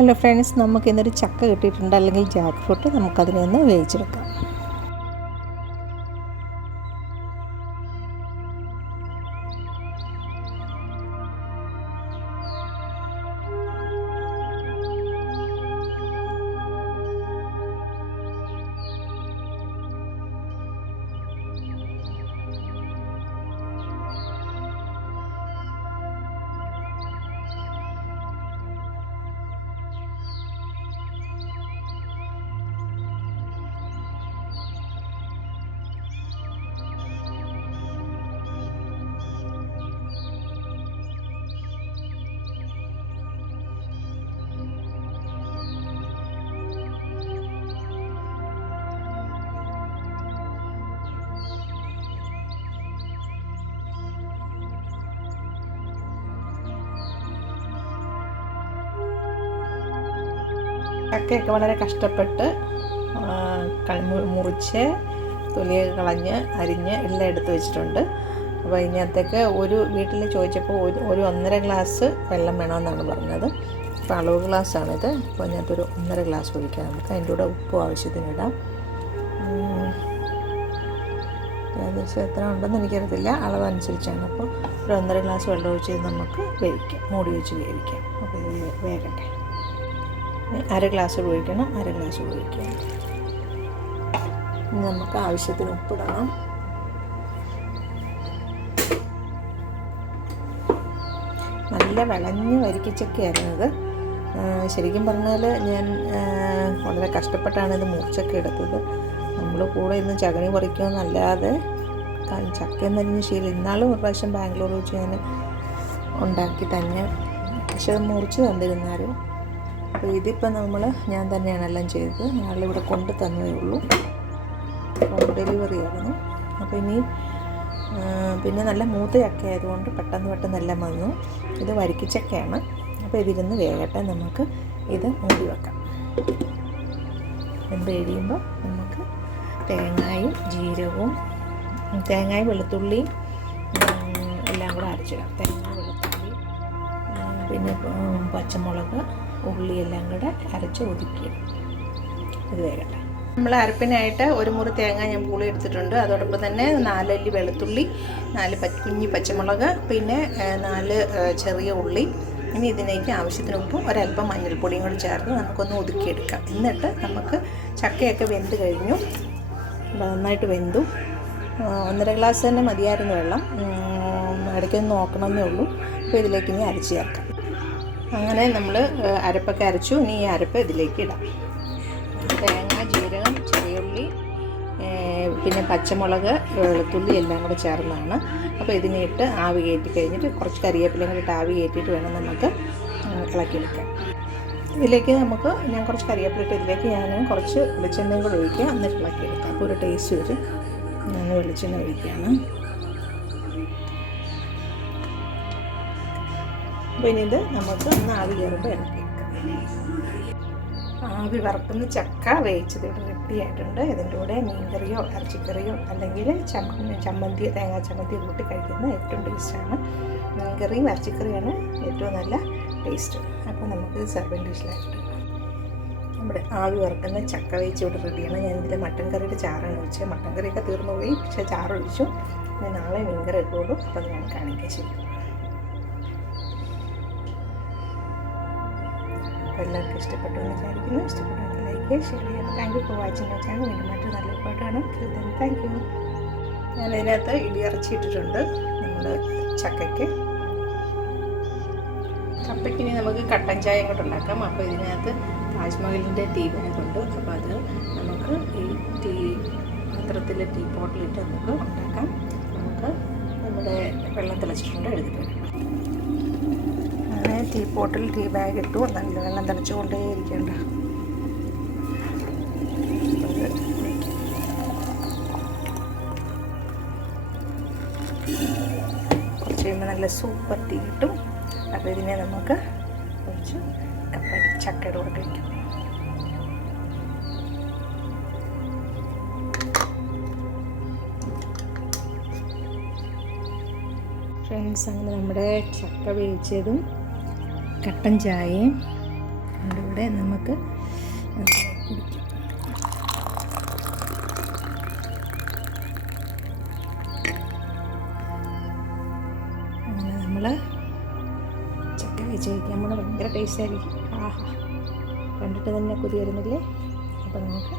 Hello friends, നമുക്ക് ഇന്നൊരു ചക്ക കിട്ടിയിട്ടുണ്ട്, അല്ലെങ്കിൽ ജാക്ക് ഫ്രൂട്ട്. നമുക്കതിനെ ഒന്ന് വേവിച്ചെടുക്കാം. ചക്കയൊക്കെ വളരെ കഷ്ടപ്പെട്ട് മുറിച്ച് തൊലിയൊക്കെ കളഞ്ഞ് അരിഞ്ഞ് എല്ലാം എടുത്ത് വെച്ചിട്ടുണ്ട്. അപ്പോൾ ഇതിനകത്തേക്ക് ഒരു വീട്ടിൽ ചോദിച്ചപ്പോൾ ഒരു 1.5 ഗ്ലാസ് വെള്ളം വേണമെന്നാണ് പറഞ്ഞത്. ഇപ്പോൾ അളവ് ഗ്ലാസ്സാണിത്. അപ്പോൾ ഇതിനകത്തൊരു 1.5 ഗ്ലാസ് ഒഴിക്കാം. നമുക്ക് അതിൻ്റെ കൂടെ ഉപ്പ് ആവശ്യത്തിനിടാം. ഏകദേശം എത്ര ഉണ്ടെന്ന് എനിക്കറിയത്തില്ല, അളവനുസരിച്ചാണ്. അപ്പോൾ ഒരു 1.5 ഗ്ലാസ് വെള്ളം ഒഴിച്ച് നമുക്ക് വേവിക്കാം, മൂടി വെച്ച് വേവിക്കാം. അപ്പോൾ ഇത് വേകട്ടെ. 1/2 ഗ്ലാസ് ഒഴിക്കണം, 1/2 ഗ്ലാസ് ഒഴിക്കുക. ഇനി നമുക്ക് ആവശ്യത്തിന് ഉപ്പിടണം. നല്ല വിളഞ്ഞ് വരിക്കച്ചക്കയായിരുന്നു ഇത്. ശരിക്കും പറഞ്ഞാൽ ഞാൻ വളരെ കഷ്ടപ്പെട്ടാണ് ഇത് മുറിച്ചൊക്കെ എടുത്തത്. നമ്മൾ കൂടെ ഇന്ന് ചകണി പറിക്കുമെന്നല്ലാതെ ചക്കയും തന്നെ ശീലം. ഇന്നാളും ഒരു പ്രാവശ്യം ബാംഗ്ലൂർ വെച്ച് ഞാൻ ഉണ്ടാക്കി തന്നെ, പക്ഷെ അത് മുറിച്ച് തന്നിരുന്നാലും. അപ്പോൾ ഇതിപ്പോൾ ഞാൻ തന്നെയാണ് എല്ലാം ചെയ്തത്. ഞങ്ങളിവിടെ കൊണ്ട് തന്നതേ ഉള്ളൂ, ഹോം ഡെലിവറി ആയിരുന്നു. അപ്പോൾ ഇനി പിന്നെ നല്ല മൂത്ത ചക്ക ആയതുകൊണ്ട് പെട്ടെന്ന് എല്ലാം വന്നു. ഇത് വരിക്കച്ചക്കയാണ്. അപ്പോൾ ഇതിരുന്ന് വേകട്ടെ. നമുക്ക് ഇത് മൂടി വെക്കാം. വെന്ത് കഴിയുമ്പോൾ നമുക്ക് തേങ്ങയും ജീരകവും തേങ്ങയും വെളുത്തുള്ളിയും എല്ലാം കൂടെ അരച്ചിടാം. തേങ്ങ, വെളുത്തുള്ളി, പിന്നെ പച്ചമുളക്, ഉള്ളിയെല്ലാം കൂടെ അരച്ച് ഒതുക്കിയിടും. ഇത് വേകട്ടെ. നമ്മൾ അരപ്പിനായിട്ട് ഒരു മുറി തേങ്ങ ഞാൻ പുളി എടുത്തിട്ടുണ്ട്. അതോടൊപ്പം തന്നെ 4 അല്ലി വെളുത്തുള്ളി, 4 കുഞ്ഞി പച്ചമുളക്, പിന്നെ 4 ചെറിയ ഉള്ളി. ഇനി ഇതിലേക്ക് ആവശ്യത്തിന് ഉപ്പും ഒരല്പം മഞ്ഞൾപ്പൊടിയും കൂടി ചേർത്ത് നമുക്കൊന്ന് ഒതുക്കിയെടുക്കാം. എന്നിട്ട് നമുക്ക് ചക്കയൊക്കെ വെന്ത് കഴിഞ്ഞു, നന്നായിട്ട് വെന്തു. 1.5 ഗ്ലാസ് തന്നെ മതിയായിരുന്നു വെള്ളം. ഇടയ്ക്കൊന്ന് നോക്കണമെന്നേ ഉള്ളൂ. അപ്പോൾ ഇതിലേക്ക് ഇനി അരച്ച് ചേർക്കാം. അങ്ങനെ നമ്മൾ അരപ്പൊക്കെ അരച്ചു. ഇനി ഈ അരപ്പ് ഇതിലേക്ക് ഇടാം. തേങ്ങ, ജീരകം, ചെറിയുള്ളി, പിന്നെ പച്ചമുളക്, വെളുത്തുള്ളി എല്ലാം കൂടെ ചേർന്നതാണ്. അപ്പോൾ ഇതിനിട്ട് ആവി കയറ്റി കഴിഞ്ഞിട്ട് കുറച്ച് കരിവേപ്പിലയും കൂടി ഇട്ട് ആവി കയറ്റിയിട്ട് വേണം നമുക്ക് ഇളക്കിയെടുക്കാൻ. ഇതിലേക്ക് ഞാൻ കുറച്ച് കരിവേപ്പില ഇട്ട് ഇതിലേക്ക് ഞാൻ കുറച്ച് വെളിച്ചെണ്ണയും കൂടെ ഒഴിക്കുക, എന്നിട്ട് ഇളക്കിയെടുക്കാം. അപ്പോൾ ഒരു ടേസ്റ്റ് വരും. ഞാൻ വെളിച്ചെണ്ണ ഒഴിക്കുകയാണ്. അപ്പോൾ ഇനി ഇത് നമുക്ക് ഒന്ന് ആവി കയറുമ്പോൾ ഇളക്കിയെടുക്കാം. ആവി വറുക്കുന്ന ചക്ക വേവിച്ചത് ഇവിടെ റെഡിയായിട്ടുണ്ട്. ഇതിൻ്റെ കൂടെ മീൻകറിയോ ഇറച്ചിക്കറിയോ അല്ലെങ്കിൽ ചമ്മന്തി, തേങ്ങാ ചമ്മന്തി കൂട്ടി കഴിക്കുന്ന ഏറ്റവും ടേസ്റ്റാണ്. മീൻകറിയും ഇറച്ചിക്കറിയാണ് ഏറ്റവും നല്ല ടേസ്റ്റ്. അപ്പോൾ നമുക്ക് സെർവിങ് ഡിഷിലായിട്ട് നമ്മുടെ ആവി വറുക്കുന്ന ചക്ക വേവിച്ച് ഇവിടെ റെഡിയാണ്. ഞാനിതിൽ മട്ടൻ കറിയുടെ ചാറാണ് ഒഴിച്ചത്. മട്ടൻ കറിയൊക്കെ തീർന്നു പോയി, പക്ഷേ ചാറ് ഒഴിച്ചു. ഞാൻ നാളെ മീൻകറി ഇട്ടുള്ളൂ. അപ്പോൾ ഞാൻ കാണിക്കാൻ ശരി. എല്ലാവർക്കും ഇഷ്ടപ്പെട്ടു എന്ന് വിചാരിക്കുന്നു. ഇഷ്ടപ്പെട്ടെങ്കിൽ ലൈക്ക്, ഷെയർ ചെയ്യുക. Thank you for watching my channel. വീണ്ടും മറ്റൊരു നല്ല പാട്ടാണ്. Thank you. ഞാൻ ഇതിനകത്ത് ഇടിയിറച്ചി ഇട്ടിട്ടുണ്ട് നമ്മുടെ ചക്കയ്ക്ക്. കപ്പയ്ക്കിനി നമുക്ക് കട്ടൻ ചായ കൂടെ ഉണ്ടാക്കാം. അപ്പോൾ ഇതിനകത്ത് താജ്മഹലിൻ്റെ ടീ ബാഗുണ്ട്. അപ്പോൾ അത് നമുക്ക് ഈ പാത്രത്തിൽ ടീ പോട്ടിലിട്ട് നമുക്ക് ഉണ്ടാക്കാം. നമുക്ക് നമ്മുടെ വെള്ളം തിളച്ചിട്ടുണ്ട്, എടുത്തിട്ടുണ്ട്. ടീ പോട്ടിൽ ടീ ബാഗ് ഇട്ടു. നല്ല വെള്ളം തിളച്ചുകൊണ്ടേയിരിക്കേണ്ട. കുറച്ച് കഴിയുമ്പോൾ നല്ല സൂപ്പർ ടീ കിട്ടും. അപ്പോൾ ഇതിനെ നമുക്ക് കുറച്ച് ചക്കയുടെ കൂടെ കഴിക്കും. ഫ്രണ്ട്സ്, അങ്ങനെ നമ്മുടെ ചക്ക വേവിച്ചതും കട്ടൻ ചായയും അതിൻ്റെ കൂടെ നമുക്ക് കുടിക്കാം. അങ്ങനെ നമ്മൾ ചക്ക വെച്ച് കഴിക്കാൻ നമ്മൾ ഭയങ്കര ടേസ്റ്റായിരിക്കും. ആഹാ, കണ്ടിട്ട് തന്നെ കൊതി വരുന്നില്ലേ? അപ്പോൾ നമുക്ക്